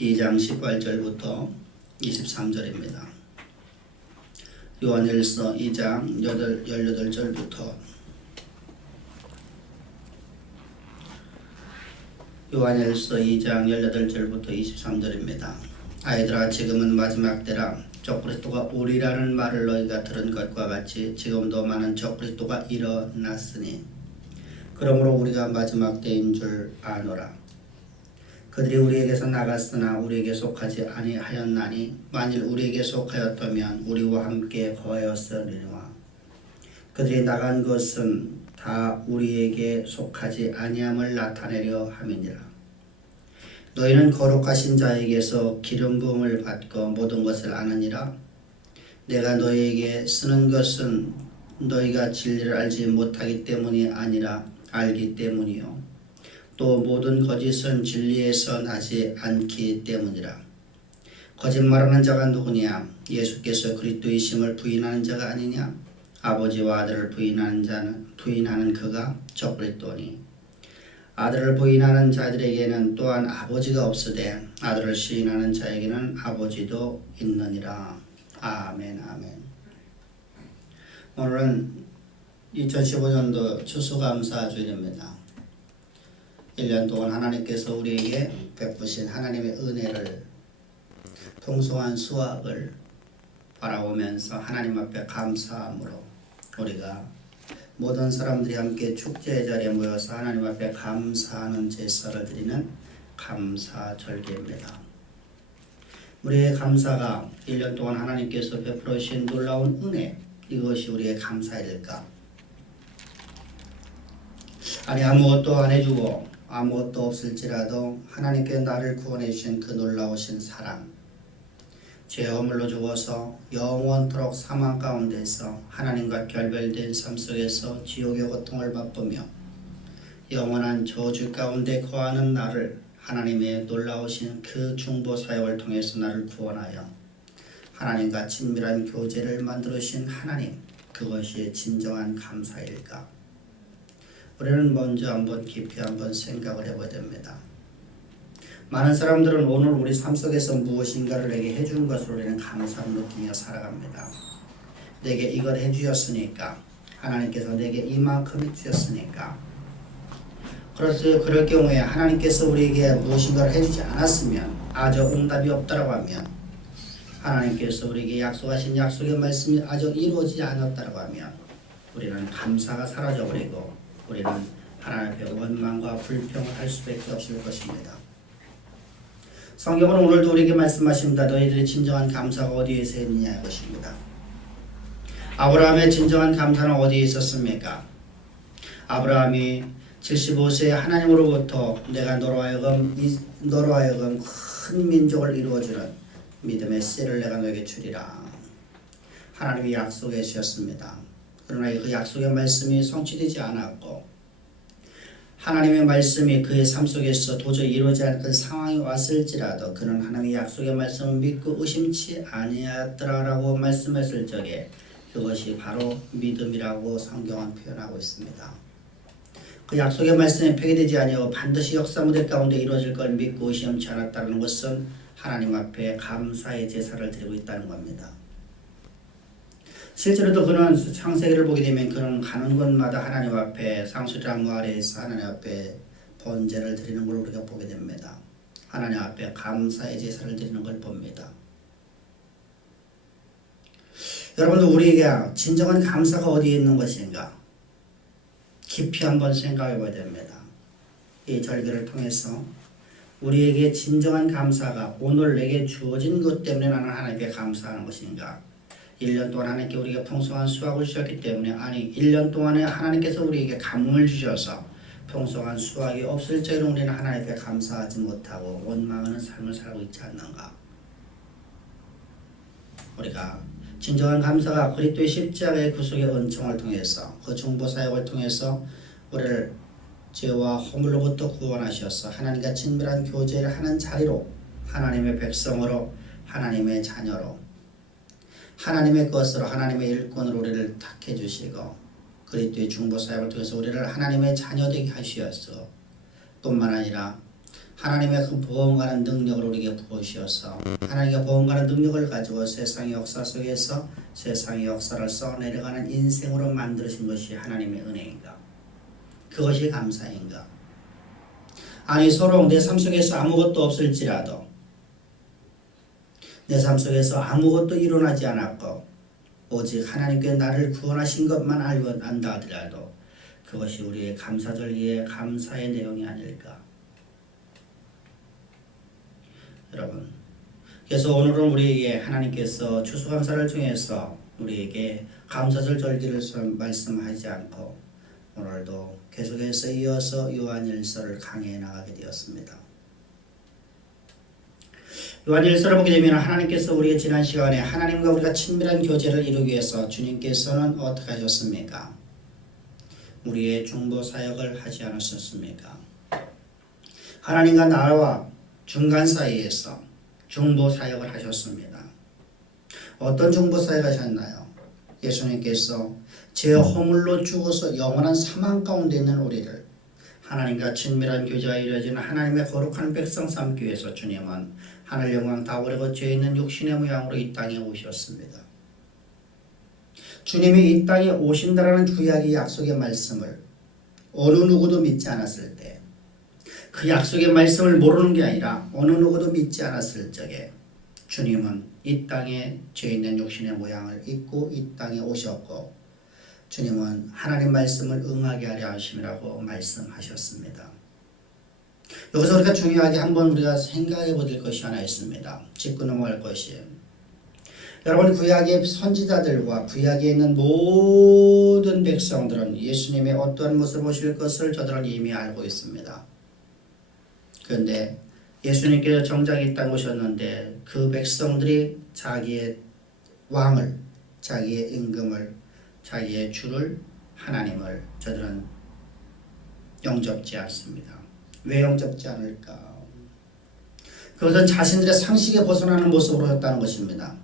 2장 18절부터 23절입니다. 요한일서 2장 18절부터 요한일서 2장 18절부터 23절입니다. 아이들아, 지금은 마지막 때라. 적그리스도가 오리라는 말을 너희가 들은 것과 같이 지금도 많은 적그리스도가 일어났으니 그러므로 우리가 마지막 때인 줄 아노라. 그들이 우리에게서 나갔으나 우리에게 속하지 아니하였나니 만일 우리에게 속하였다면 우리와 함께 거하였으리라. 그들이 나간 것은 다 우리에게 속하지 아니함을 나타내려 함이니라. 너희는 거룩하신 자에게서 기름 부음을 받고 모든 것을 아느니라. 내가 너희에게 쓰는 것은 너희가 진리를 알지 못하기 때문이 아니라 알기 때문이요 또 모든 거짓은 진리에서 나지 않기 때문이라. 거짓말하는 자가 누구냐? 예수께서 그리스도이심을 부인하는 자가 아니냐? 아버지와 아들을 부인하는 그가 적그리스도니 아들을 부인하는 자들에게는 또한 아버지가 없으되 아들을 시인하는 자에게는 아버지도 있느니라. 아멘. 아멘. 오늘은 2015년도 추수감사주일입니다. 1년 동안 하나님께서 우리에게 베푸신 하나님의 은혜를, 풍성한 수확을 바라보면서 하나님 앞에 감사함으로 우리가 모든 사람들이 함께 축제의 자리에 모여서 하나님 앞에 감사하는 제사를 드리는 감사절기입니다. 우리의 감사가 1년 동안 하나님께서 베풀어 주신 놀라운 은혜, 이것이 우리의 감사일까? 아니, 아무것도 안 해주고 아무것도 없을지라도 하나님께 나를 구원해 주신 그 놀라우신 사랑, 죄 허물로 죽어서 영원토록 사망 가운데서 하나님과 결별된 삶 속에서 지옥의 고통을 맛보며 영원한 저주 가운데 거하는 나를 하나님의 놀라우신 그 중보 사역을 통해서 나를 구원하여 하나님과 친밀한 교제를 만들어주신 하나님, 그것이 진정한 감사일까? 우리는 먼저 한번 깊이 한번 생각을 해봐야 됩니다. 많은 사람들은 오늘 우리 삶 속에서 무엇인가를 내게 해준 것을 우리는 감사를 느끼며 살아갑니다. 내게 이걸 해주셨으니까, 하나님께서 내게 이만큼 해주셨으니까. 그래서 그럴 경우에 하나님께서 우리에게 무엇인가를 해주지 않았으면, 아주 응답이 없다고 하면, 하나님께서 우리에게 약속하신 약속의 말씀이 아주 이루어지지 않았다고 하면 우리는 감사가 사라져버리고 우리는 하나님 앞에 원망과 불평을 할 수밖에 없을 것입니다. 성경은 오늘도 우리에게 말씀하십니다. 너희들의 진정한 감사가 어디에서 있느냐 것입니다. 아브라함의 진정한 감사는 어디에 있었습니까? 아브라함이 75세에 하나님으로부터 내가 너로 하여금 큰 민족을 이루어주는 믿음의 씨를 내가 너에게 주리라. 하나님이 약속해 주셨습니다. 그러나 그 약속의 말씀이 성취되지 않았고 하나님의 말씀이 그의 삶 속에서 도저히 이루어지지 않는 상황이 왔을지라도 그는 하나님의 약속의 말씀을 믿고 의심치 아니하더라라고 말씀했을 적에 그것이 바로 믿음이라고 성경은 표현하고 있습니다. 그 약속의 말씀이 폐기되지 아니하고 반드시 역사 무대 가운데 이루어질 걸 믿고 의심치 않았다는 것은 하나님 앞에 감사의 제사를 드리고 있다는 겁니다. 실제로도 그는 창세기를 보게 되면 그는 가는 곳마다 하나님 앞에 상수리나무 아래에서 하나님 앞에 번제를 드리는 걸 우리가 보게 됩니다. 하나님 앞에 감사의 제사를 드리는 걸 봅니다. 여러분들, 우리에게 진정한 감사가 어디에 있는 것인가? 깊이 한번 생각해 봐야 됩니다. 이 절기를 통해서 우리에게 진정한 감사가 오늘 내게 주어진 것 때문에 나는 하나님께 감사하는 것인가? 1년 동안 하나님께 우리가 풍성한 수확을 주셨기 때문에, 아니 1년 동안에 하나님께서 우리에게 가뭄을 주셔서 풍성한 수확이 없을 적에는 우리는 하나님께 감사하지 못하고 원망하는 삶을 살고 있지 않는가? 우리가 진정한 감사가 그리스도의 십자가의 구속의 은총을 통해서, 그 중보 사역을 통해서 우리를 죄와 허물로부터 구원하셔서 하나님과 친밀한 교제를 하는 자리로, 하나님의 백성으로, 하나님의 자녀로, 하나님의 것으로, 하나님의 일꾼으로 우리를 택해 주시고 그리스도의 중보 사역을 통해서 우리를 하나님의 자녀 되게 하시었어. 뿐만 아니라 하나님의 그 보험가는 능력을 우리에게 부어주셔서 하나님의 보험가는 능력을 가지고 세상의 역사 속에서 세상의 역사를 써내려가는 인생으로 만드신 것이 하나님의 은혜인가? 그것이 감사인가? 아니 서로 내 삶 속에서 아무것도 없을지라도 내 삶 속에서 아무것도 일어나지 않았고 오직 하나님께 나를 구원하신 것만 안다 하더라도 그것이 우리의 감사절기의 감사의 내용이 아닐까. 여러분, 그래서 오늘은 우리에게 하나님께서 추수감사를 통해서 우리에게 감사절 절기를 말씀하지 않고 오늘도 계속해서 이어서 요한일서를 강해해 나가게 되었습니다. 요한일서를 보게 되면 하나님께서 우리의 지난 시간에 하나님과 우리가 친밀한 교제를 이루기 위해서 주님께서는 어떻게 하셨습니까? 우리의 중보 사역을 하지 않으셨습니까? 하나님과 나와 중간 사이에서 중보 사역을 하셨습니다. 어떤 중보 사역 하셨나요? 예수님께서 제 허물로 죽어서 영원한 사망 가운데 있는 우리를 하나님과 친밀한 교제가 이루어지는 하나님의 거룩한 백성 삼기 위해서 주님은 하늘 영광 다 버리고 죄 있는 육신의 모양으로 이 땅에 오셨습니다. 주님이 이 땅에 오신다라는 구약의 약속의 말씀을 어느 누구도 믿지 않았을 때 그 약속의 말씀을 모르는 게 아니라 어느 누구도 믿지 않았을 적에 주님은 이 땅에 죄 있는 육신의 모양을 입고 이 땅에 오셨고 주님은 하나님 말씀을 응하게 하려 하심이라고 말씀하셨습니다. 여기서 우리가 중요하게 한번 우리가 생각해 볼 것이 하나 있습니다. 짚고 넘어갈 것이 여러분 구약의 선지자들과 구약에 있는 모든 백성들은 예수님의 어떠한 모습을 보실 것을 저들은 이미 알고 있습니다. 그런데 예수님께서 정작 이 땅에 오셨는데 그 백성들이 자기의 왕을 자기의 임금을 자기의 주를 하나님을 저들은 영접지 않습니다. 왜 영접지 않을까? 그것은 자신들의 상식에 벗어나는 모습으로 였다는 것입니다.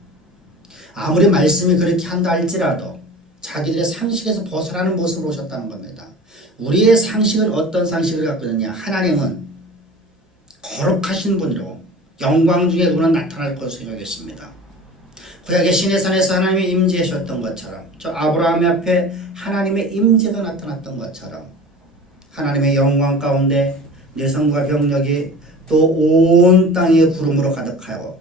아무리 말씀이 그렇게 한다 할지라도 자기들의 상식에서 벗어나는 모습으로 오셨다는 겁니다. 우리의 상식은 어떤 상식을 갖고 있느냐? 하나님은 거룩하신 분이로 영광 중에 그분은 나타날 것으로 생각했습니다. 구약의 시내산에서 하나님이 임재하셨던 것처럼 저 아브라함의 앞에 하나님의 임재가 나타났던 것처럼 하나님의 영광 가운데 내성과 병력이 또 온 땅에 구름으로 가득하고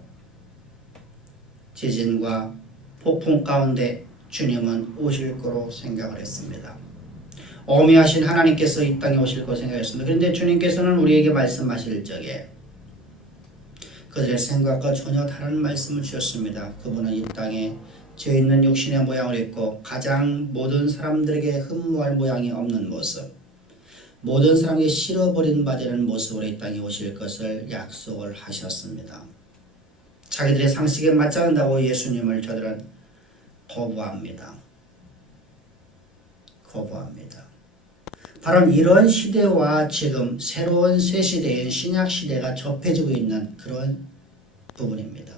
지진과 폭풍 가운데 주님은 오실 거로 생각을 했습니다. 어미하신 하나님께서 이 땅에 오실 거로 생각했습니다. 그런데 주님께서는 우리에게 말씀하실 적에 그들의 생각과 전혀 다른 말씀을 주셨습니다. 그분은 이 땅에 죄 있는 육신의 모양을 입고 가장 모든 사람들에게 흠모할 모양이 없는 모습, 모든 사람에게 실어버린 바 되는 모습으로 이 땅에 오실 것을 약속을 하셨습니다. 자기들의 상식에 맞지 않는다고 예수님을 저들은 거부합니다. 바로 이런 시대와 지금 새로운 새 시대인 신약 시대가 접해지고 있는 그런 부분입니다.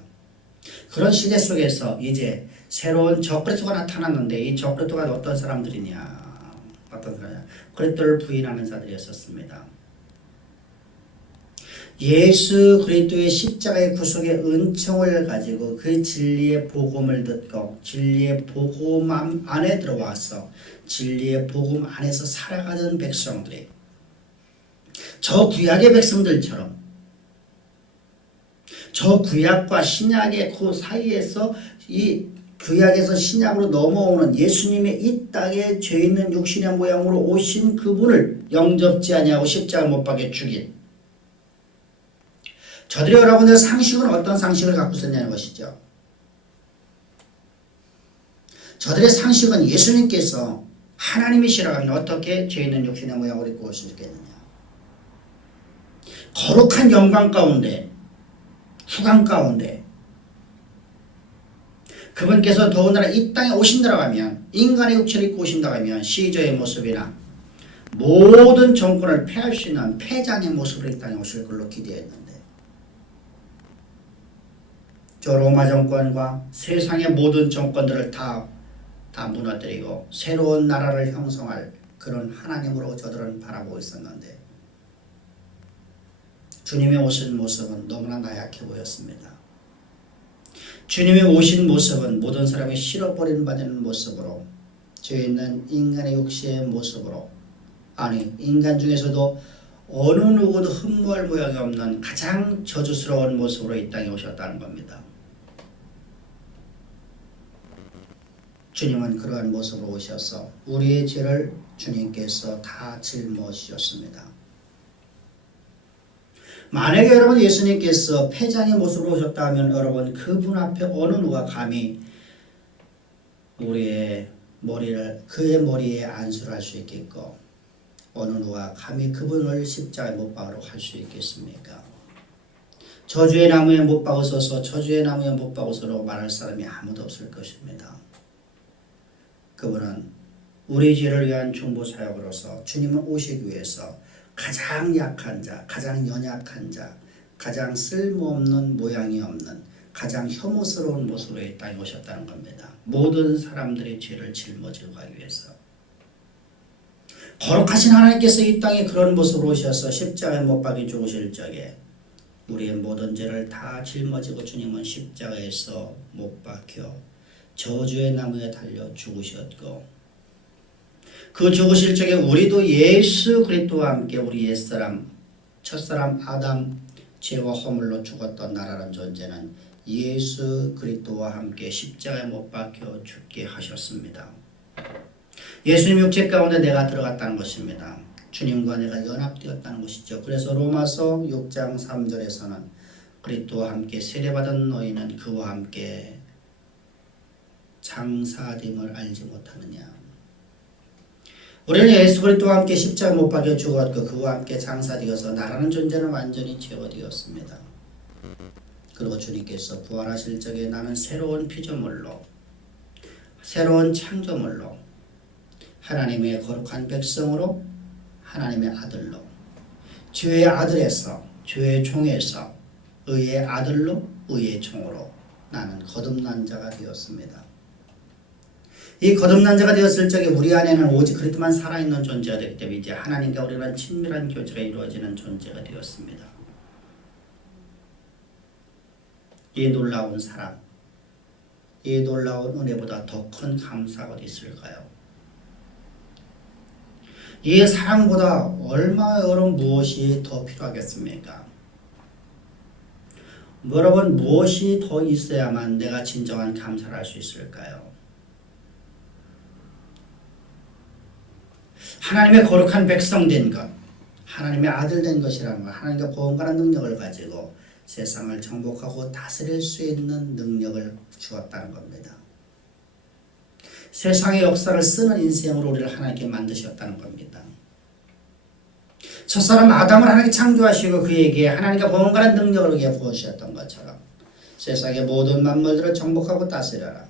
그런 시대 속에서 이제 새로운 적그리스도가 나타났는데 이 적그리스도가 어떤 사람들이냐? 그리스도를 부인하는 자들이었습니다. 예수 그리스도의 십자가의 구속의 은총을 가지고 그 진리의 복음을 듣고 진리의 복음 안에 들어와서 진리의 복음 안에서 살아가는 백성들이 저 구약의 백성들처럼 저 구약과 신약의 그 사이에서 이 구약에서 신약으로 넘어오는 예수님의 이 땅에 죄 있는 육신의 모양으로 오신 그분을 영접지 아니하고 십자가 못 박에 죽인 저들이 여러분들 상식은 어떤 상식을 갖고 있었냐는 것이죠. 저들의 상식은 예수님께서 하나님이시라고 하면 어떻게 죄 있는 육신의 모양으로 입고 올 수 있겠느냐. 거룩한 영광 가운데 후광 가운데 그분께서 더군다나 이 땅에 오신다고 하면 인간의 육체를 입고 오신다고 하면 시저의 모습이나 모든 정권을 패할 수 있는 패장의 모습으로 이 땅에 오실 걸로 기대했는데 저 로마 정권과 세상의 모든 정권들을 다 무너뜨리고 새로운 나라를 형성할 그런 하나님으로 저들은 바라보고 있었는데 주님의 오신 모습은 너무나 나약해 보였습니다. 주님의 오신 모습은 모든 사람이 실어버림받는 모습으로, 죄 있는 인간의 육체의 모습으로, 아니 인간 중에서도 어느 누구도 흠모할 모양이 없는 가장 저주스러운 모습으로 이 땅에 오셨다는 겁니다. 주님은 그러한 모습으로 오셔서 우리의 죄를 주님께서 다 짊어지셨습니다. 만약에 여러분 예수님께서 패장의 모습으로 오셨다면 여러분 그분 앞에 어느 누가 감히 우리의 머리를 그의 머리에 안수를 할 수 있겠고 어느 누가 감히 그분을 십자가에 못 박으라고 할 수 있겠습니까? 저주의 나무에 못 박으소서 저주의 나무에 못 박으소서 말할 사람이 아무도 없을 것입니다. 그분은 우리 죄를 위한 중보 사역으로서 주님은 오시기 위해서 가장 약한 자, 가장 연약한 자, 가장 쓸모없는 모양이 없는 가장 혐오스러운 모습으로 이 땅에 오셨다는 겁니다. 모든 사람들의 죄를 짊어지고 가기 위해서. 거룩하신 하나님께서 이 땅에 그런 모습으로 오셔서 십자가에 못 박혀 죽으실 적에 우리의 모든 죄를 다 짊어지고 주님은 십자가에서 못 박혀 저주의 나무에 달려 죽으셨고 그 죽으실 적에 우리도 예수 그리스도와 함께 우리 옛사람 첫사람 아담 죄와 허물로 죽었던 나라는 존재는 예수 그리스도와 함께 십자가에 못 박혀 죽게 하셨습니다. 예수님 육체 가운데 내가 들어갔다는 것입니다. 주님과 내가 연합되었다는 것이죠. 그래서 로마서 6장 3절에서는 그리스도와 함께 세례받은 너희는 그와 함께 장사됨을 알지 못하느냐. 우리는 예수 그리스도와 함께 십자가에 못 박혀 죽었고 그와 함께 장사되어서 나라는 존재는 완전히 제거되었습니다. 그리고 주님께서 부활하실 적에 나는 새로운 피조물로 새로운 창조물로 하나님의 거룩한 백성으로 하나님의 아들로 죄의 아들에서 죄의 종에서 의의 아들로 의의 종으로 나는 거듭난 자가 되었습니다. 이 거듭난 자가 되었을 적에 우리 안에는 오직 그리스도만 살아있는 존재가 되기 때문에 이제 하나님과 우리는 친밀한 교제가 이루어지는 존재가 되었습니다. 이 놀라운 사랑, 이 놀라운 은혜보다 더 큰 감사가 어디 있을까요? 이 사랑보다 얼마나 여러분 무엇이 더 필요하겠습니까? 여러분 무엇이 더 있어야만 내가 진정한 감사를 할 수 있을까요? 하나님의 거룩한 백성 된 것, 하나님의 아들 된 것이라는 것, 하나님과 보험가는 능력을 가지고 세상을 정복하고 다스릴 수 있는 능력을 주었다는 겁니다. 세상의 역사를 쓰는 인생으로 우리를 하나님께 만드셨다는 겁니다. 첫사람 아담을 하나님께 창조하시고 그에게 하나님과 보험가는 능력을 그에게 부어주셨던 것처럼 세상의 모든 만물들을 정복하고 다스려라.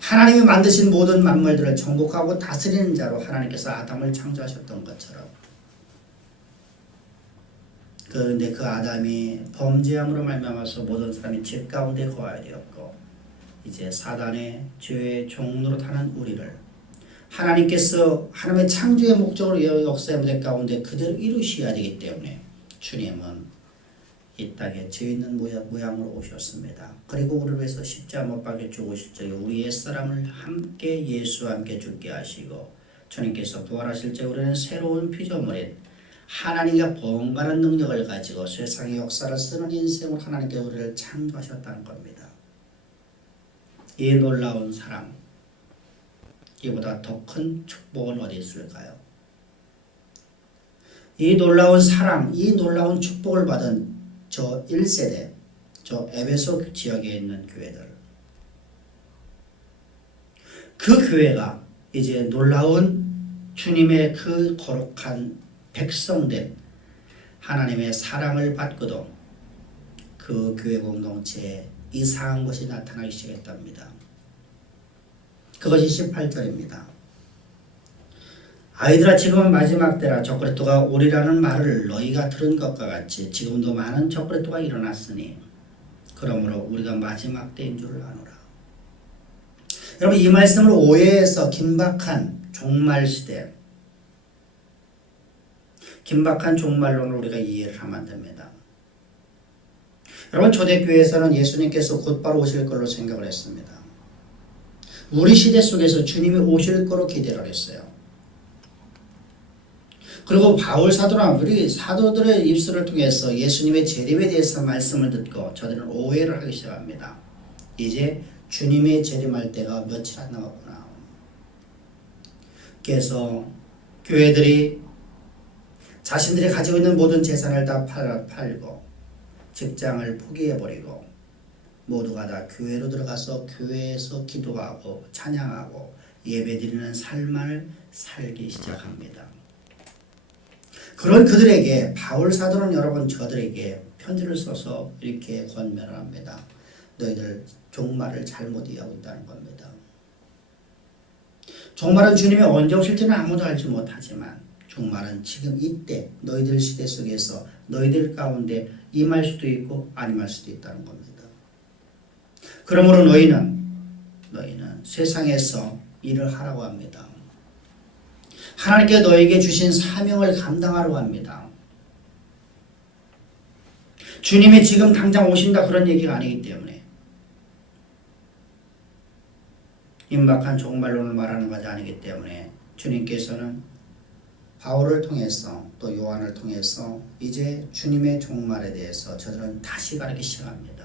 하나님이 만드신 모든 만물들을 정복하고 다스리는 자로 하나님께서 아담을 창조하셨던 것처럼 그런데 그 아담이 범죄함으로 말미암아서 모든 사람이 죄 가운데 거하게 되었고 이제 사단의 죄의 종로로 타는 우리를 하나님께서 하나님의 창조의 목적으로 역사의 무대 가운데 그대로 이루셔야 되기 때문에 주님은 이 땅에 죄 있는 모양으로 오셨습니다. 그리고 우리를 위해서 십자가 못 박혀 죽으실 적에 우리 옛사람을 함께 예수와 함께 죽게 하시고 주님께서 부활하실 적에 우리는 새로운 피조물인 하나님과 번갈아가는 능력을 가지고 세상의 역사를 쓰는 인생으로 하나님께 우리를 창조하셨다는 겁니다. 이 놀라운 사랑, 이보다 더 큰 축복은 어디 있을까요? 이 놀라운 사랑, 이 놀라운 축복을 받은 저 1세대, 저 에베소 지역에 있는 교회들, 그 교회가 이제 놀라운 주님의 그 거룩한 백성된 하나님의 사랑을 받고도 그 교회 공동체에 이상한 것이 나타나기 시작했답니다. 그것이 18절입니다. 아이들아 지금은 마지막 때라 적그리스도가 오리라는 말을 너희가 들은 것과 같이 지금도 많은 적그리스도가 일어났으니 그러므로 우리가 마지막 때인 줄을 아노라. 여러분 이 말씀을 오해해서 긴박한 종말시대 긴박한 종말론을 우리가 이해를 하면 안 됩니다. 여러분 초대교회에서는 예수님께서 곧바로 오실 걸로 생각을 했습니다. 우리 시대 속에서 주님이 오실 거로 기대를 했어요. 그리고 바울 사도나 우리 사도들의 입술을 통해서 예수님의 재림에 대해서 말씀을 듣고 저들은 오해를 하기 시작합니다. 이제 주님의 재림할 때가 며칠 안 남았구나. 그래서 교회들이 자신들이 가지고 있는 모든 재산을 다 팔고 직장을 포기해버리고 모두가 다 교회로 들어가서 교회에서 기도하고 찬양하고 예배드리는 삶을 살기 시작합니다. 그런 그들에게 바울 사도는 여러분 저들에게 편지를 써서 이렇게 권면을 합니다. 너희들 종말을 잘못 이해하고 있다는 겁니다. 종말은 주님이 언제 오실지는 아무도 알지 못하지만 종말은 지금 이때 너희들 시대 속에서 너희들 가운데 임할 수도 있고 안 임할 수도 있다는 겁니다. 그러므로 너희는 세상에서 일을 하라고 합니다. 하나님께 너에게 주신 사명을 감당하라고 합니다. 주님이 지금 당장 오신다 그런 얘기가 아니기 때문에 임박한 종말론을 말하는 것이 아니기 때문에 주님께서는 바울을 통해서 또 요한을 통해서 이제 주님의 종말에 대해서 저들은 다시 가르치기 시작합니다.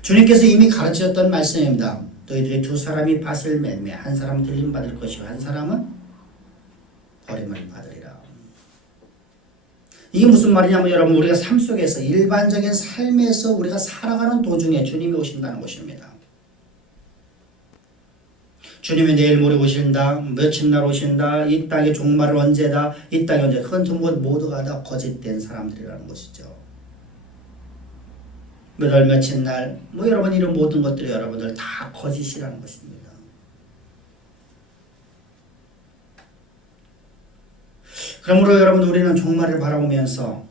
주님께서 이미 가르치셨던 말씀입니다. 너희들이 두 사람이 밭을 맺매 한 사람은 들림받을 것이고 한 사람은 버림을 받으리라. 이게 무슨 말이냐면 여러분 우리가 삶 속에서 일반적인 삶에서 우리가 살아가는 도중에 주님이 오신다는 것입니다. 주님이 내일 모레 오신다. 며칠 날 오신다. 이 땅의 종말은 언제다. 이 땅이 언제. 그건 전부 모두가 다 거짓된 사람들이라는 것이죠. 몇 월 며칠 날 여러분 이런 모든 것들이 여러분들 다 거짓이라는 것입니다. 그러므로 여러분 우리는 종말을 바라보면서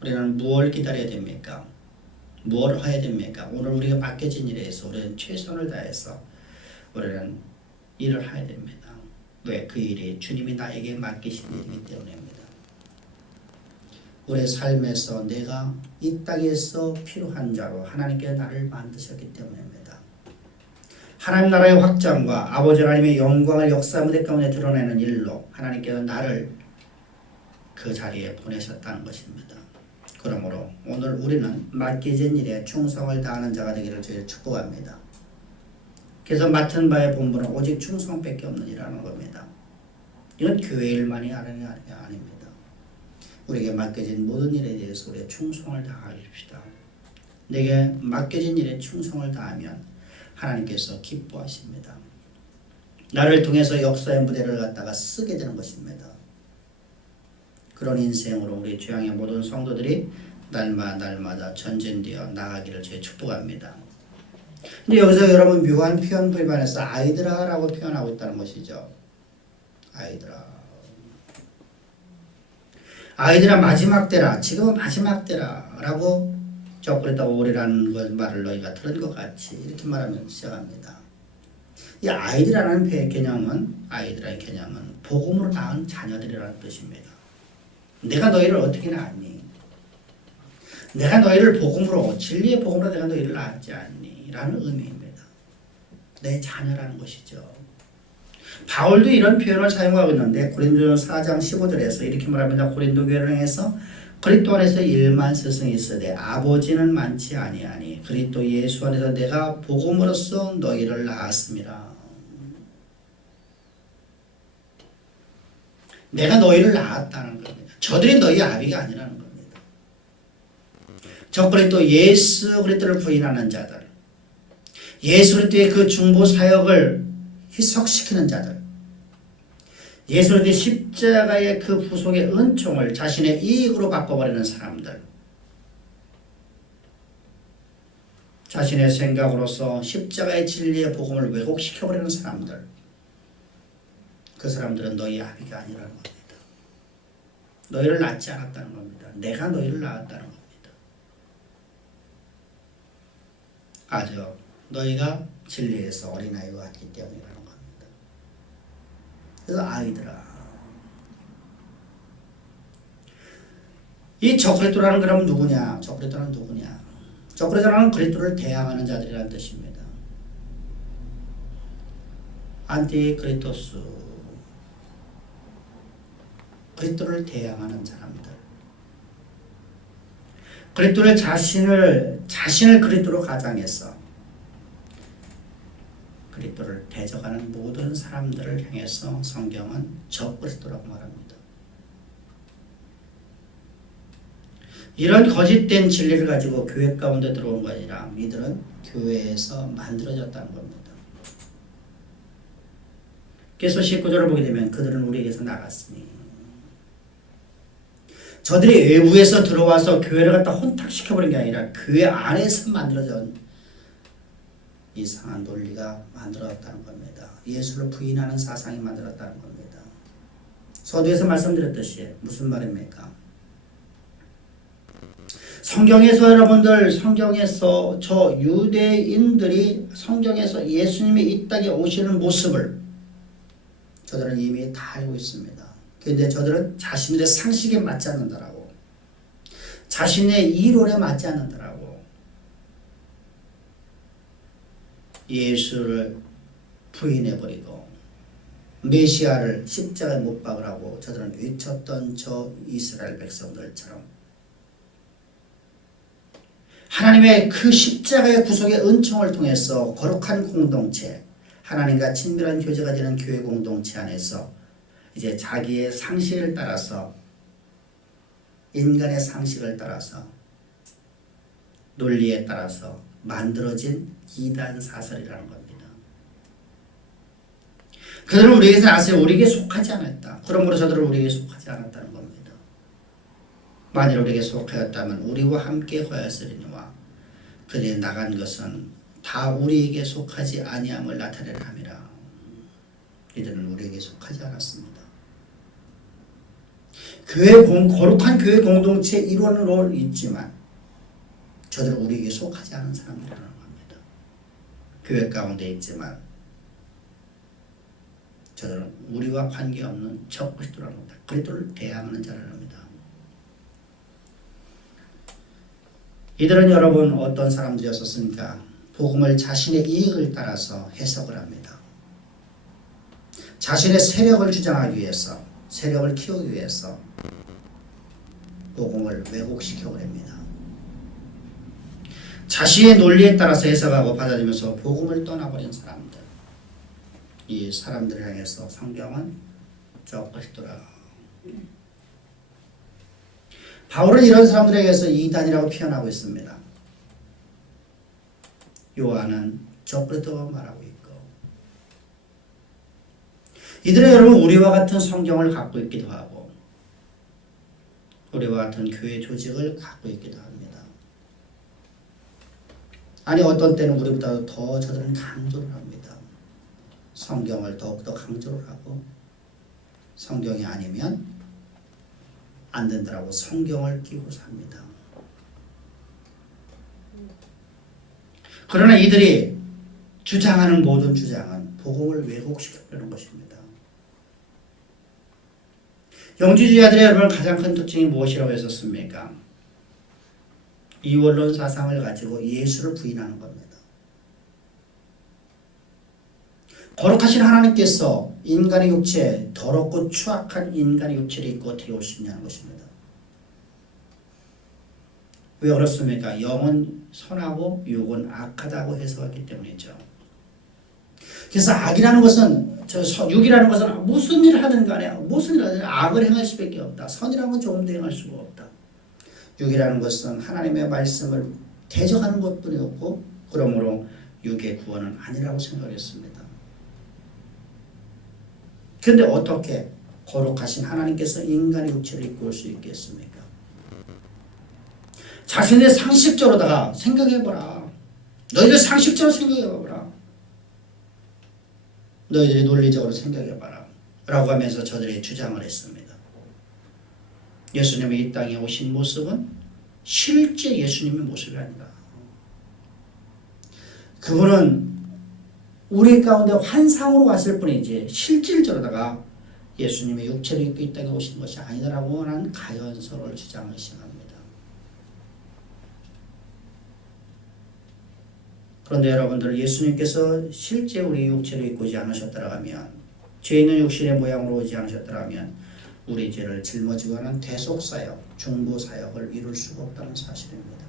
우리는 무엇을 기다려야 됩니까? 무엇을 해야 됩니까? 오늘 우리가 맡겨진 일에 대해서 우리는 최선을 다해서 우리는 일을 해야 됩니다. 왜? 그 일이 주님이 나에게 맡기신 일이기 때문입니다. 우리의 삶에서 내가 이 땅에서 필요한 자로 하나님께서 나를 만드셨기 때문입니다. 하나님 나라의 확장과 아버지 하나님의 영광을 역사 무대 가운데 드러내는 일로 하나님께서 나를 그 자리에 보내셨다는 것입니다. 그러므로 오늘 우리는 맡겨진 일에 충성을 다하는 자가 되기를 주의 축복합니다. 그래서 맡은 바의 본분은 오직 충성밖에 없느니라는 겁니다. 이건 교회 일만이 아닙니다. 우리에게 맡겨진 모든 일에 대해서 우리가 충성을 다하십시다. 내게 맡겨진 일에 충성을 다하면 하나님께서 기뻐하십니다. 나를 통해서 역사의 무대를 갖다가 쓰게 되는 것입니다. 그런 인생으로 우리 주양의 모든 성도들이 날마다 전진되어 나가기를 제 축복합니다. 근데 여기서 여러분 묘한 표현 불반에서 아이들아라고 표현하고 있다는 것이죠. 아이들아 마지막 때라. 지금은 마지막 때라 라고 적그리스도 오리라는 말을 너희가 들은 것 같이 이렇게 말하면 시작합니다. 이 아이들이라는 개념은 복음으로 낳은 자녀들이라는 뜻입니다. 내가 너희를 어떻게 낳았니? 내가 너희를 복음으로 진리의 복음으로 내가 너희를 낳았지 않니? 라는 의미입니다. 내 자녀라는 것이죠. 바울도 이런 표현을 사용하고 있는데 고린도전서 4장 15절에서 이렇게 말합니다. 고린도 교회를 향해서 그리스도 안에서 1만 스승이 있으되 아버지는 많지 아니하니 그리스도 예수 안에서 내가 복음으로써 너희를 낳았습니다. 내가 너희를 낳았다는 겁니다. 저들이 너희 아비가 아니라는 겁니다. 저 그리스도 예수 그리스도를 부인하는 자들, 예수 그리스도의 그 중보 사역을 희석시키는 자들, 예수 그리스도의 십자가의 그 부속의 은총을 자신의 이익으로 바꿔버리는 사람들, 자신의 생각으로서 십자가의 진리의 복음을 왜곡시켜버리는 사람들, 그 사람들은 너희 아비가 아니라는 겁니다. 너희를 낳지 않았다는 겁니다. 내가 너희를 낳았다는 겁니다. 아주 너희가 진리에서 어린아이와 같기 때문이라는 겁니다. 그래서 아이들아, 이 적그리스도라는 그러면 누구냐? 적그리스도는 누구냐? 적그리스도는 그리스도를 대항하는 자들이라는 뜻입니다. 안티크리스토스, 그리스도를 대항하는 사람들. 그리스도를 자신을 그리스도로 가장해서 그리스도를 대적하는 모든 사람들을 향해서 성경은 적그리스도라고 말합니다. 이런 거짓된 진리를 가지고 교회 가운데 들어온 것이 아니라 이들은 교회에서 만들어졌다는 겁니다. 그래서 19절을 보게 되면 그들은 우리에게서 나갔으니, 저들이 외부에서 들어와서 교회를 갖다 혼탁시켜버린 게 아니라 교회 안에서 만들어진 이상한 논리가 만들어졌다는 겁니다. 예수를 부인하는 사상이 만들어졌다는 겁니다. 서두에서 말씀드렸듯이 무슨 말입니까? 성경에서 여러분들, 성경에서 저 유대인들이 성경에서 예수님이 이 땅에 오시는 모습을 저들은 이미 다 알고 있습니다. 그런데 저들은 자신들의 상식에 맞지 않는다라고, 자신의 이론에 맞지 않는다라고 예수를 부인해버리고 메시아를 십자가에 못 박으라고 저들은 외쳤던 저 이스라엘 백성들처럼 하나님의 그 십자가의 구속의 은총을 통해서 거룩한 공동체, 하나님과 친밀한 교제가 되는 교회 공동체 안에서 이제 자기의 상식을 따라서, 인간의 상식을 따라서, 논리에 따라서 만들어진 이단 사설이라는 겁니다. 그들은 우리에게서 아세요. 우리에게 속하지 않았다. 그러므로 저들은 우리에게 속하지 않았다는 겁니다. 만일 우리에게 속하였다면 우리와 함께 거하였으리니와 그들이 나간 것은 다 우리에게 속하지 아니함을 나타내려 함이라. 이들은 우리에게 속하지 않았습니다. 거룩한 교회 공동체 일원으로 있지만 저들은 우리에게 속하지 않은 사람들이라는 겁니다. 교회 가운데 있지만 저들은 우리와 관계없는 적그리스도라는 겁니다. 그리스도를 대항하는 자라는 겁니다. 이들은 여러분 어떤 사람들이었습니까? 복음을 자신의 이익을 따라서 해석을 합니다. 자신의 세력을 주장하기 위해서, 세력을 키우기 위해서 복음을 왜곡시켜 버립니다. 자신의 논리에 따라서 해석하고 받아들이면서 복음을 떠나버린 사람들, 이 사람들을 향해서 성경은 적그리스도라. 바울은 이런 사람들에게서 이단이라고 표현하고 있습니다. 요한은 적그리스도가 말하고 있고, 이들은 여러분 우리와 같은 성경을 갖고 있기도 하고 우리와 같은 교회 조직을 갖고 있기도 합니다. 아니 어떤 때는 우리보다 더 저들은 강조를 합니다. 성경을 더욱더 강조를 하고 성경이 아니면 안 된다라고 성경을 끼고 삽니다. 그러나 이들이 주장하는 모든 주장은 복음을 왜곡시키려는 것입니다. 영주주의자들의 여러분 가장 큰 특징이 무엇이라고 했었습니까? 이원론 사상을 가지고 예수를 부인하는 겁니다. 거룩하신 하나님께서 인간의 육체, 더럽고 추악한 인간의 육체를 입고 어떻게 올 수 있냐는 것입니다. 왜 그렇습니까? 영은 선하고 육은 악하다고 해석했기 때문이죠. 그래서 악이라는 것은, 육이라는 것은 무슨 일을 하든 간에 무슨 일을 하든 악을 행할 수밖에 없다. 선이라는 건 조금도 행할 수가 없다. 육이라는 것은 하나님의 말씀을 대적하는 것뿐이었고 그러므로 육의 구원은 아니라고 생각했습니다. 그런데 어떻게 거룩하신 하나님께서 인간의 육체를 입고 올 수 있겠습니까? 자신의 상식적으로다가 생각해보라. 너희들 상식적으로 생각해봐라. 너희들이 논리적으로 생각해봐라. 라고 하면서 저들이 주장을 했습니다. 예수님이 이 땅에 오신 모습은 실제 예수님의 모습이 아니라 그분은 우리 가운데 환상으로 왔을 뿐이지 실질적으로다가 예수님의 육체를 입고 이 땅에 오신 것이 아니다라고 하는 가연서를 주장을 시작합니다. 그런데 여러분들 예수님께서 실제 우리 육체를 입고 오지 않으셨더라면 죄 있는 육신의 모양으로 오지 않으셨더라면 우리 죄를 짊어지고 하는 대속사역, 중보사역을 이룰 수가 없다는 사실입니다.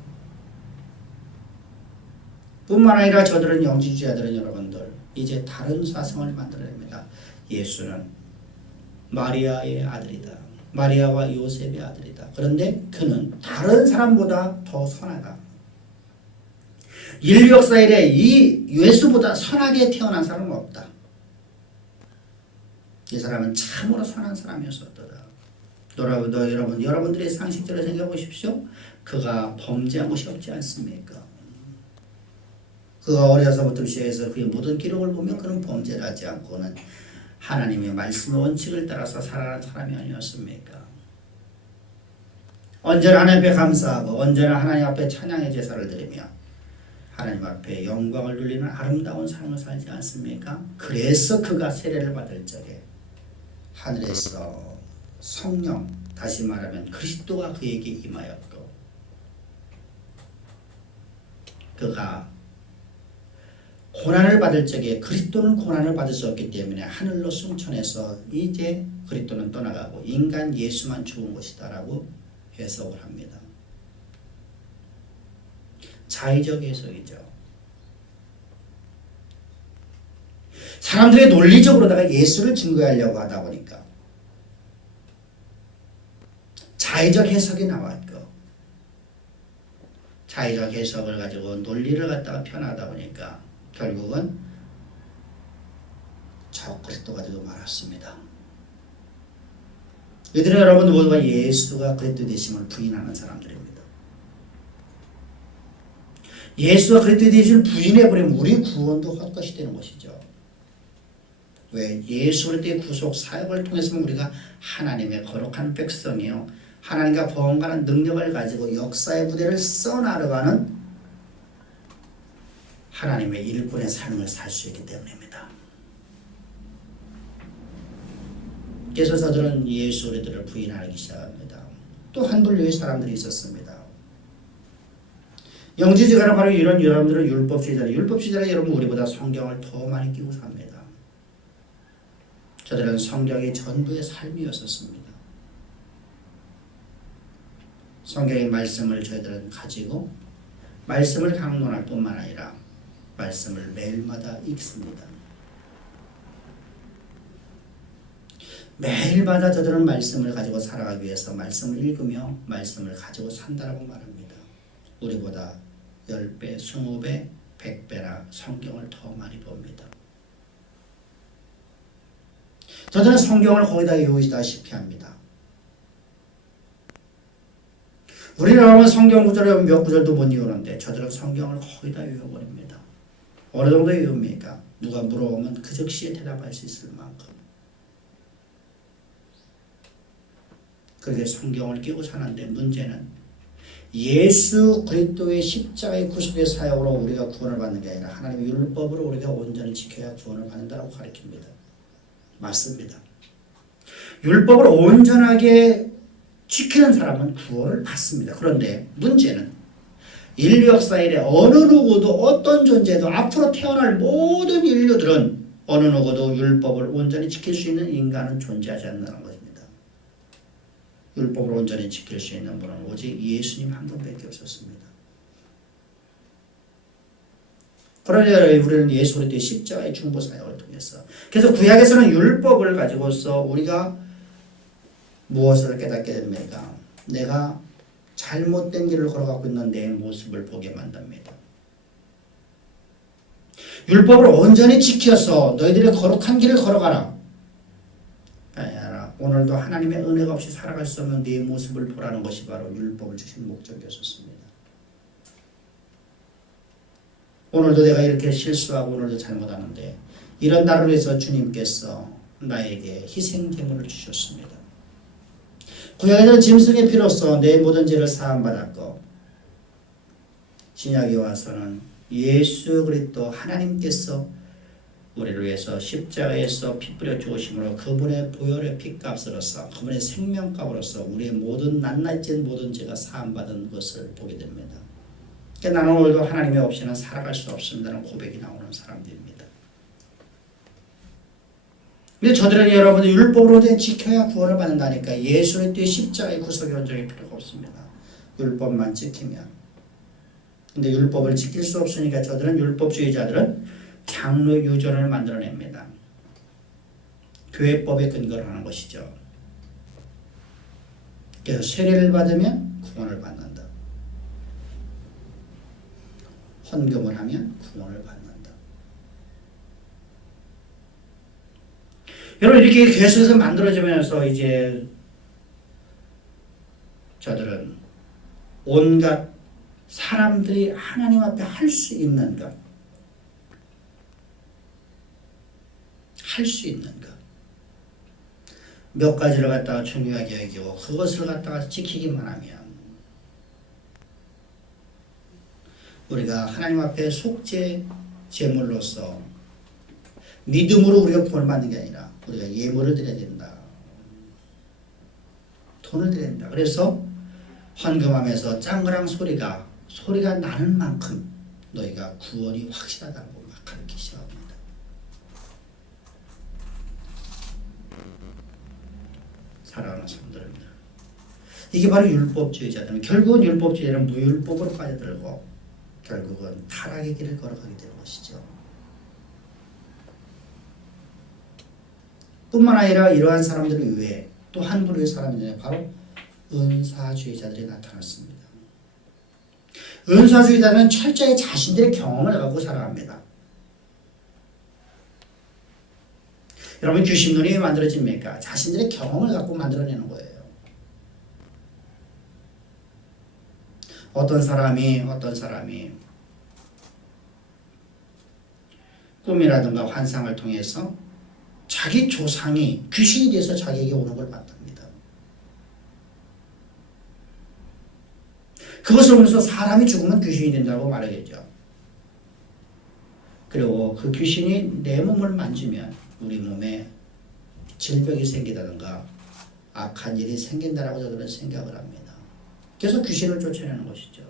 뿐만 아니라 저들은 영지주의자들은 여러분들 이제 다른 사상을 만들어냅니다. 예수는 마리아의 아들이다. 마리아와 요셉의 아들이다. 그런데 그는 다른 사람보다 더 선하다. 인류 역사 이래 이 예수보다 선하게 태어난 사람은 없다. 이 사람은 참으로 선한 사람이었었다. 여러분들의 상식대로 생각해 보십시오. 그가 범죄한 것이 없지 않습니까? 그가 어려서부터 시작해서 그의 모든 기록을 보면 그는 범죄를 하지 않고는 하나님의 말씀의 원칙을 따라서 살아가는 사람이 아니었습니까? 언제나 하나님 앞에 감사하고 언제나 하나님 앞에 찬양의 제사를 드리며 하나님 앞에 영광을 돌리는 아름다운 삶을 살지 않습니까? 그래서 그가 세례를 받을 적에 하늘에서 성령, 다시 말하면 그리스도가 그에게 임하였고 그가 고난을 받을 적에 그리스도는 고난을 받을 수 없기 때문에 하늘로 승천해서 이제 그리스도는 떠나가고 인간 예수만 죽은 것이다 라고 해석을 합니다. 자의적 해석이죠. 사람들이 논리적으로다가 예수를 증거하려고 하다 보니까 자의적 해석이 나왔고 자의적 해석을 가지고 논리를 갖다가 편하다 보니까 결국은 저 그리스도 가지고 말았습니다. 이들은 여러분 모두가 예수가 그리스도 되심을 부인하는 사람들입니다. 예수가 그리스도 되심을 부인해버리면 우리 구원도 헛것이 되는 것이죠. 왜? 예수 그리스도의 구속 사역을 통해서는 우리가 하나님의 거룩한 백성이요 하나님과 보험가는 능력을 가지고 역사의 무대를 써나가는 하나님의 일꾼의 삶을 살 수 있기 때문입니다. 그래서 저들은 예수 그리스도를 부인하기 시작합니다. 또 한 분류의 사람들이 있었습니다. 영지주의자는 바로 이런 여러분들은 율법주의자는 여러분 우리보다 성경을 더 많이 끼고 삽니다. 저들은 성경이 전부의 삶이었었습니다. 성경의 말씀을 저희들은 가지고 말씀을 강론할 뿐만 아니라 말씀을 매일마다 읽습니다. 매일마다 저들은 말씀을 가지고 살아가기 위해서 말씀을 읽으며 말씀을 가지고 산다라고 말합니다. 우리보다 10배, 20배, 100배나 성경을 더 많이 봅니다. 저들은 성경을 거의 다 외우시다시피 합니다. 우리는 성경 구절에 몇 구절도 못 외우는데 저들은 성경을 거의 다 외워버립니다. 어느 정도 외웁니까? 누가 물어보면 그 즉시에 대답할 수 있을 만큼. 그렇게 성경을 끼고 사는데 문제는 예수 그리스도의 십자가의 구속의 사역으로 우리가 구원을 받는 게 아니라 하나님의 율법으로 우리가 온전히 지켜야 구원을 받는다고 가르칩니다. 맞습니다. 율법을 온전하게 지키는 사람은 구원을 받습니다. 그런데 문제는 인류 역사 이래 어느 누구도 어떤 존재도 앞으로 태어날 모든 인류들은 어느 누구도 율법을 온전히 지킬 수 있는 인간은 존재하지 않는다는 것입니다. 율법을 온전히 지킬 수 있는 분은 오직 예수님 한 분밖에 없었습니다. 그러나 우리는 예수 그리스도의 십자가의 중보 사역을 통해서 그래서 구약에서는 율법을 가지고서 우리가 무엇을 깨닫게 됩니까? 내가 잘못된 길을 걸어가고 있는 내 모습을 보게 만듭니다. 율법을 온전히 지켜서 너희들의 거룩한 길을 걸어가라. 아니라 오늘도 하나님의 은혜가 없이 살아갈 수 없는 내 모습을 보라는 것이 바로 율법을 주신 목적이었습니다. 오늘도 내가 이렇게 실수하고 오늘도 잘못하는데 이런 나를 위해서 주님께서 나에게 희생 제물을 주셨습니다. 구약에서는 짐승의 피로써 내 모든 죄를 사함받았고 신약에 와서는 예수 그리스도 하나님께서 우리를 위해서 십자가에서 피 뿌려 죽으심으로 그분의 보혈의 피값으로서 그분의 생명값으로서 우리의 모든 낱낱이 모든 죄가 사함받은 것을 보게 됩니다. 그러니까 나는 오늘도 하나님이 없이는 살아갈 수 없습니다는 고백이 나오는 사람들입니다. 근데 저들은 여러분들 율법으로 지켜야 구원을 받는다니까. 예수 그리스도의 십자가의 구속의 온전이 필요가 없습니다. 율법만 지키면. 근데 율법을 지킬 수 없으니까 저들은 율법주의자들은 장로 유전을 만들어냅니다. 교회법에 근거를 하는 것이죠. 그래서 세례를 받으면 구원을 받는다. 헌금을 하면 구원을 받는다. 여러분 이렇게 계속해서 만들어지면서 이제 저들은 온갖 사람들이 하나님 앞에 할 수 있는 것, 할 수 있는 것, 몇 가지를 갖다가 중요하게 여기고 그것을 갖다가 지키기만 하면 우리가 하나님 앞에 속죄 제물로서 믿음으로 우리가 구원을 받는 게 아니라 우리가 예물을 드려야 된다. 돈을 드려야 된다. 그래서 헌금하면서 짱그랑 소리가 나는 만큼 너희가 구원이 확실하다고 막 가르치셔 합니다. 사랑하는 성도입니다. 이게 바로 율법주의자들은 결국은 율법주의자는 무율법으로 빠져들고 결국은 타락의 길을 걸어가게 되는 것이죠. 뿐만 아니라 이러한 사람들 외에 또 한 부류의 사람이 바로 은사주의자들이 나타났습니다. 은사주의자는 철저히 자신들의 경험을 갖고 살아갑니다. 여러분 귀신론이 왜 만들어집니까? 자신들의 경험을 갖고 만들어내는 거예요. 어떤 사람이 꿈이라든가 환상을 통해서 자기 조상이 귀신이 돼서 자기에게 오는 걸 봤답니다. 그것을 보면서 사람이 죽으면 귀신이 된다고 말하겠죠. 그리고 그 귀신이 내 몸을 만지면 우리 몸에 질병이 생기다든가 악한 일이 생긴다라고 저들은 생각을 합니다. 그래서 귀신을 쫓아내는 것이죠.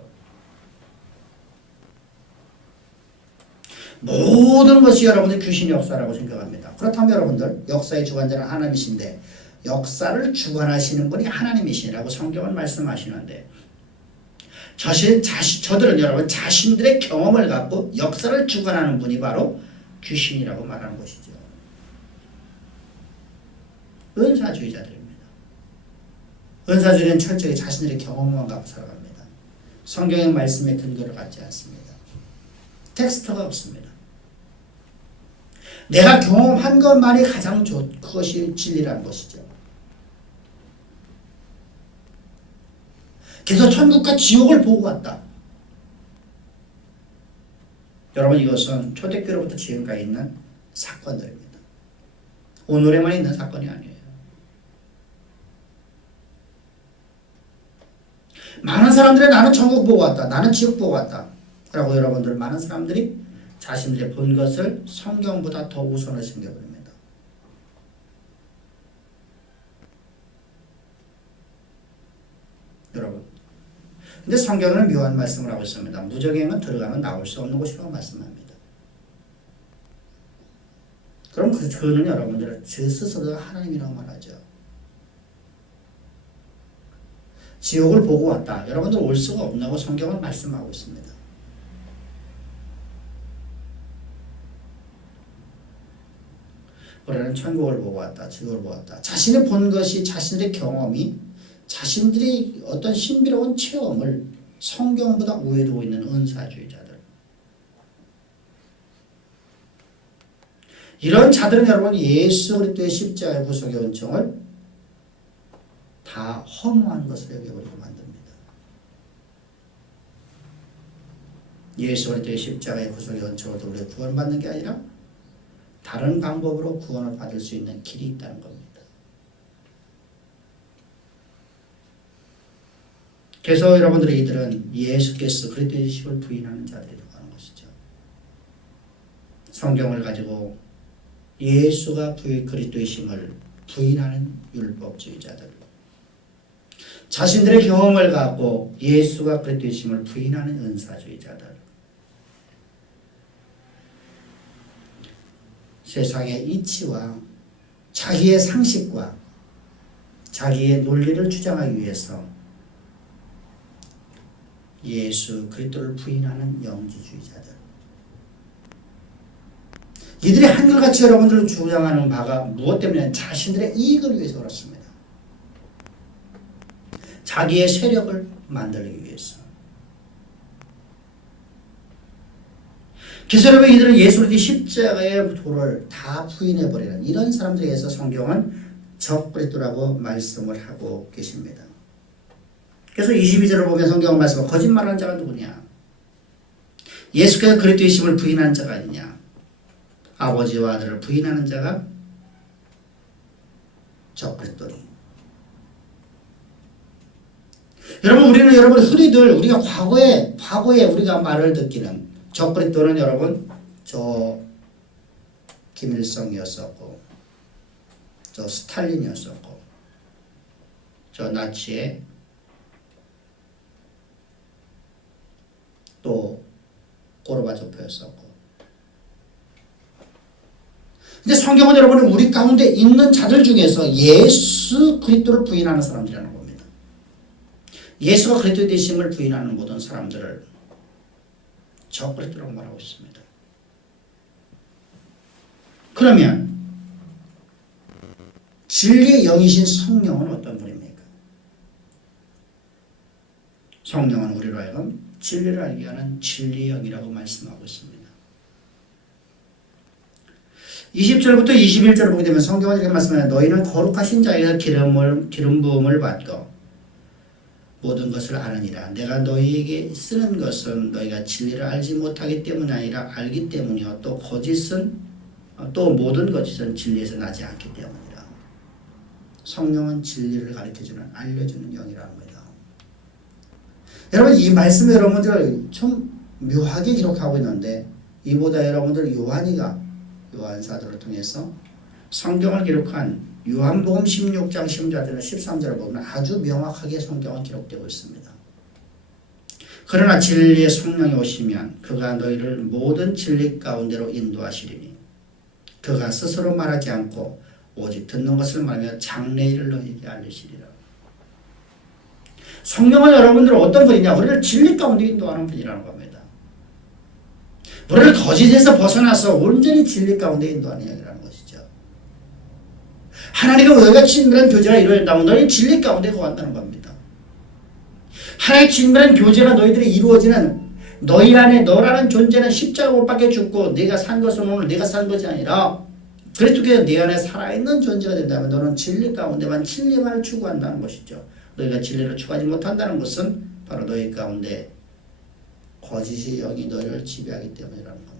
모든 것이 여러분들 귀신의 역사라고 생각합니다. 그렇다면 여러분들 역사의 주관자는 하나님이신데 역사를 주관하시는 분이 하나님이시라고 성경은 말씀하시는데 저들은 여러분 자신들의 경험을 갖고 역사를 주관하는 분이 바로 귀신이라고 말하는 것이죠. 은사주의자들입니다. 은사주의는 철저히 자신들의 경험만 갖고 살아갑니다. 성경의 말씀에 근거를 갖지 않습니다. 텍스트가 없습니다. 내가 경험한 것만이 가장 그것이 진리라는 것이죠. 그래서 천국과 지옥을 보고 왔다. 여러분 이것은 초대교로부터 지금까지 있는 사건들입니다. 오늘에만 있는 사건이 아니에요. 많은 사람들이 나는 천국 보고 왔다. 나는 지옥 보고 왔다. 라고 여러분들 많은 사람들이 자신들의 본 것을 성경보다 더 우선을 생겨버립니다. 여러분 근데 성경은 묘한 말씀을 하고 있습니다. 무적행은 들어가면 나올 수 없는 곳이라고 말씀합니다. 그럼 그는 여러분들 제 스스로가 하나님이라고 말하죠. 지옥을 보고 왔다. 여러분들 올 수가 없다고 성경은 말씀하고 있습니다. 우리는 천국을 보고 왔다. 지옥을 보고 왔다. 자신이 본 것이 자신의 경험이 자신들이 어떤 신비로운 체험을 성경보다 우위에 두고 있는 은사주의자들. 이런 자들은 여러분 예수 그리스도의 십자가의 구속의 은총을 다 허무한 것을 여겨버리고 만듭니다. 예수 그리스도의 십자가의 구속의 은총으로 우리가 구원받는 게 아니라 다른 방법으로 구원을 받을 수 있는 길이 있다는 겁니다. 그래서 여러분들의 이들은 예수께서 그리스도의 십을 부인하는 자들이라고 하는 것이죠. 성경을 가지고 예수가 그리스도의 십을 부인하는 율법주의자들. 자신들의 경험을 갖고 예수가 그리스도이심을 부인하는 은사주의자들. 세상의 이치와 자기의 상식과 자기의 논리를 주장하기 위해서 예수 그리스도를 부인하는 영지주의자들. 이들이 한결같이 여러분들을 주장하는 바가 무엇 때문에? 자신들의 이익을 위해서 그렇습니다. 자기의 세력을 만들기 위해서. 그래서 여러분 이들은 예수 그리스도의 십자가의 도를 다 부인해버리는 이런 사람들에 의해서 성경은 적그리스도라고 말씀을 하고 계십니다. 그래서 22절을 보면 성경은 말씀하고 거짓말하는 자가 누구냐? 예수께서 그리스도이심을 부인하는 자가 아니냐? 아버지와 아들을 부인하는 자가 적그리스도니. 여러분 우리는 흔히들 우리가 과거에 우리가 말을 듣기는 적그리스도는 여러분 저 김일성이었었고 저 스탈린이었었고 저 나치의 또 고르바초프였었고. 근데 성경은 여러분 우리 가운데 있는 자들 중에서 예수 그리스도를 부인하는 사람들이라는 겁니다. 예수가 그리스도 되심을 부인하는 모든 사람들을 적그리스도라고 말하고 있습니다. 그러면 진리의 영이신 성령은 어떤 분입니까? 성령은 우리로 하여금 진리를 알게 하는 진리의 영이라고 말씀하고 있습니다. 20절부터 21절을 보게 되면 성경은 이렇게 말씀해요. 너희는 거룩하신 자에게서 기름 부음을 받고 모든 것을 아느니라. 내가 너희에게 쓰는 것은 너희가 진리를 알지 못하기 때문이 아니라 알기 때문이요. 또 모든 거짓은 진리에서 나지 않기 때문이라. 성령은 진리를 가르쳐주는 알려주는 영이라는 거예요. 여러분 이 말씀을 여러분들 좀 묘하게 기록하고 있는데 이보다 여러분들 요한사도를 통해서 성경을 기록한 요한복음 16장 10절에서 13절을 보면 아주 명확하게 성경은 기록되고 있습니다. 그러나 진리의 성령이 오시면 그가 너희를 모든 진리 가운데로 인도하시리니 그가 스스로 말하지 않고 오직 듣는 것을 말하며 장래일을 너희에게 알리시리라. 성령은 여러분들은 어떤 분이냐? 우리를 진리 가운데 인도하는 분이라는 겁니다. 우리를 거짓에서 벗어나서 온전히 진리 가운데 인도하는 영이라는 것이죠. 하나님과 너희가 친밀한 교제가 이루어진다면 너희는 진리 가운데 거한다는 겁니다. 하나님의 친밀한 교제가 너희들이 이루어지는 너희 안에 너라는 존재는 십자가 못 박혀 죽고 네가 산 것은 오늘 네가 산 것이 아니라 그리스도께서 네 안에 살아있는 존재가 된다면 너는 진리 가운데만 진리만을 추구한다는 것이죠. 너희가 진리를 추구하지 못한다는 것은 바로 너희 가운데 거짓의 영이 너희를 지배하기 때문이라는 겁니다.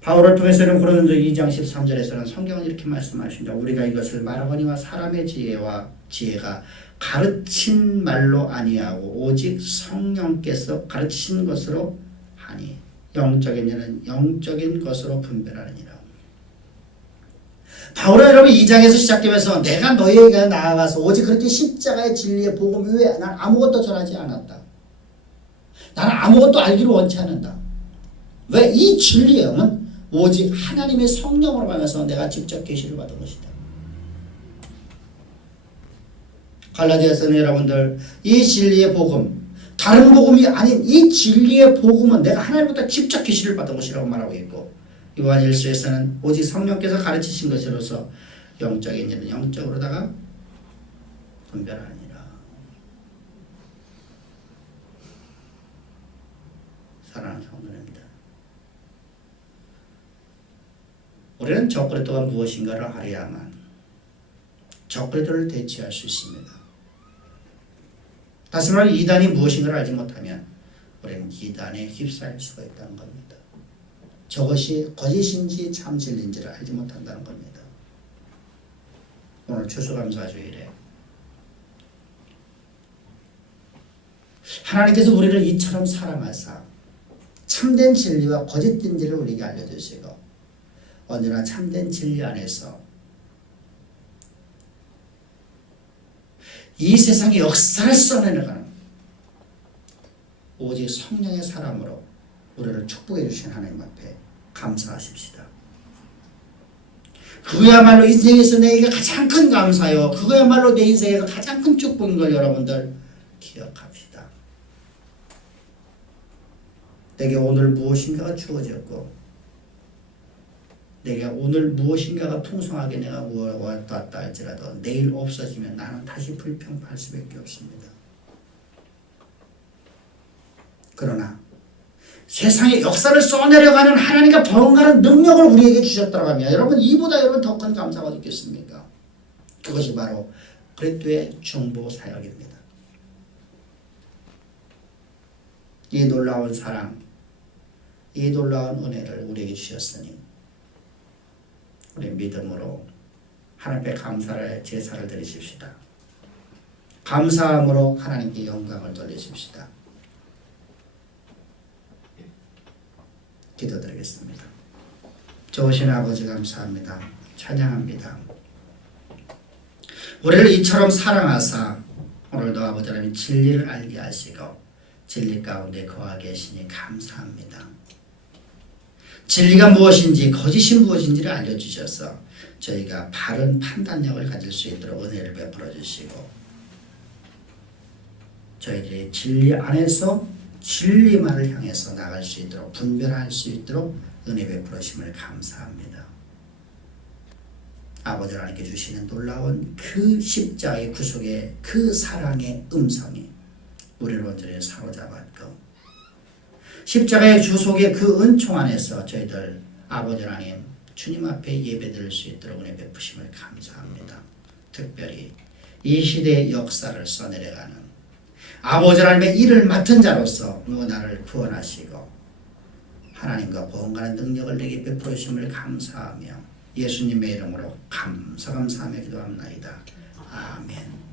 바울을 통해서는 고린도서 2장 13절에서는 성경은 이렇게 말씀하십니다. 우리가 이것을 말하거니와 사람의 지혜가 가르친 말로 아니하고 오직 성령께서 가르치신 것으로 하니 영적인 일은 영적인 것으로 분별하느니라. 바울은 여러분 2장에서 시작되면서 내가 너희에게 나아가서 오직 그렇게 십자가의 진리의 복음 외에 난 아무것도 전하지 않았다. 나는 아무것도 알기를 원치 않는다. 왜? 이 진리의 영은 오직 하나님의 성령으로 말해서 내가 직접 계시를 받은 것이다. 갈라디아서는 여러분들 이 진리의 복음, 다른 복음이 아닌 이 진리의 복음은 내가 하나님부터 직접 계시를 받은 것이라고 말하고 있고, 요한일서에서는 오직 성령께서 가르치신 것으로서 영적인 일은 영적으로다가 분별하니라. 사랑하는 성도입니다. 우리는 적그리스도가 무엇인가를 알아야만 적그리스도를 대체할 수 있습니다. 다시 말해 이단이 무엇인가를 알지 못하면 우리는 이단에 휩싸일 수가 있다는 겁니다. 저것이 거짓인지 참 진리인지를 알지 못한다는 겁니다. 오늘 추수감사주일에 하나님께서 우리를 이처럼 사랑하사 참된 진리와 거짓 진리를 우리에게 알려주시고 언제나 참된 진리 안에서 이 세상의 역사를 써내려가는 오직 성령의 사람으로 우리를 축복해 주신 하나님 앞에 감사하십시다. 그거야말로 인생에서 내게 가장 큰 감사요. 그거야말로 내 인생에서 가장 큰 축복인 걸 여러분들 기억합시다. 내게 오늘 무엇인가가 주어졌고 내가 오늘 무엇인가가 풍성하게 내가 왔다 할지라도 내일 없어지면 나는 다시 불평할 수밖에 없습니다. 그러나 세상의 역사를 써내려가는 하나님과 번갈아가는 능력을 우리에게 주셨다고 하면 여러분 이보다 여러분 더 큰 감사가 어디 있겠습니까? 그것이 바로 그리스도의 중보 사역입니다. 이 놀라운 사랑, 이 놀라운 은혜를 우리에게 주셨으니 우리 믿음으로 하나님께 감사를 제사를 드리십시다. 감사함으로 하나님께 영광을 돌리십시다. 기도드리겠습니다. 좋으신 아버지 감사합니다. 찬양합니다. 우리를 이처럼 사랑하사 오늘도 아버지 하나님 진리를 알게 하시고 진리 가운데 거하 계시니 감사합니다. 진리가 무엇인지 거짓이 무엇인지를 알려주셔서 저희가 바른 판단력을 가질 수 있도록 은혜를 베풀어 주시고 저희들이 진리 안에서 진리만을 향해서 나갈 수 있도록 분별할 수 있도록 은혜 베풀으심을 감사합니다. 아버지 하나님께 주시는 놀라운 그 십자가의 구속의 그 사랑의 음성이 우리를 온전히 사로잡았고 십자가의 주속의 그 은총 안에서 저희들 아버지 하나님 주님 앞에 예배드릴 수 있도록 은혜 베푸심을 감사합니다. 특별히 이 시대의 역사를 써내려가는 아버지 하나님의 일을 맡은 자로서 나를 구원하시고 하나님과 번갈아가는 능력을 내게 베풀어 주심을 감사하며 예수님의 이름으로 감사하며 기도합나이다. 아멘.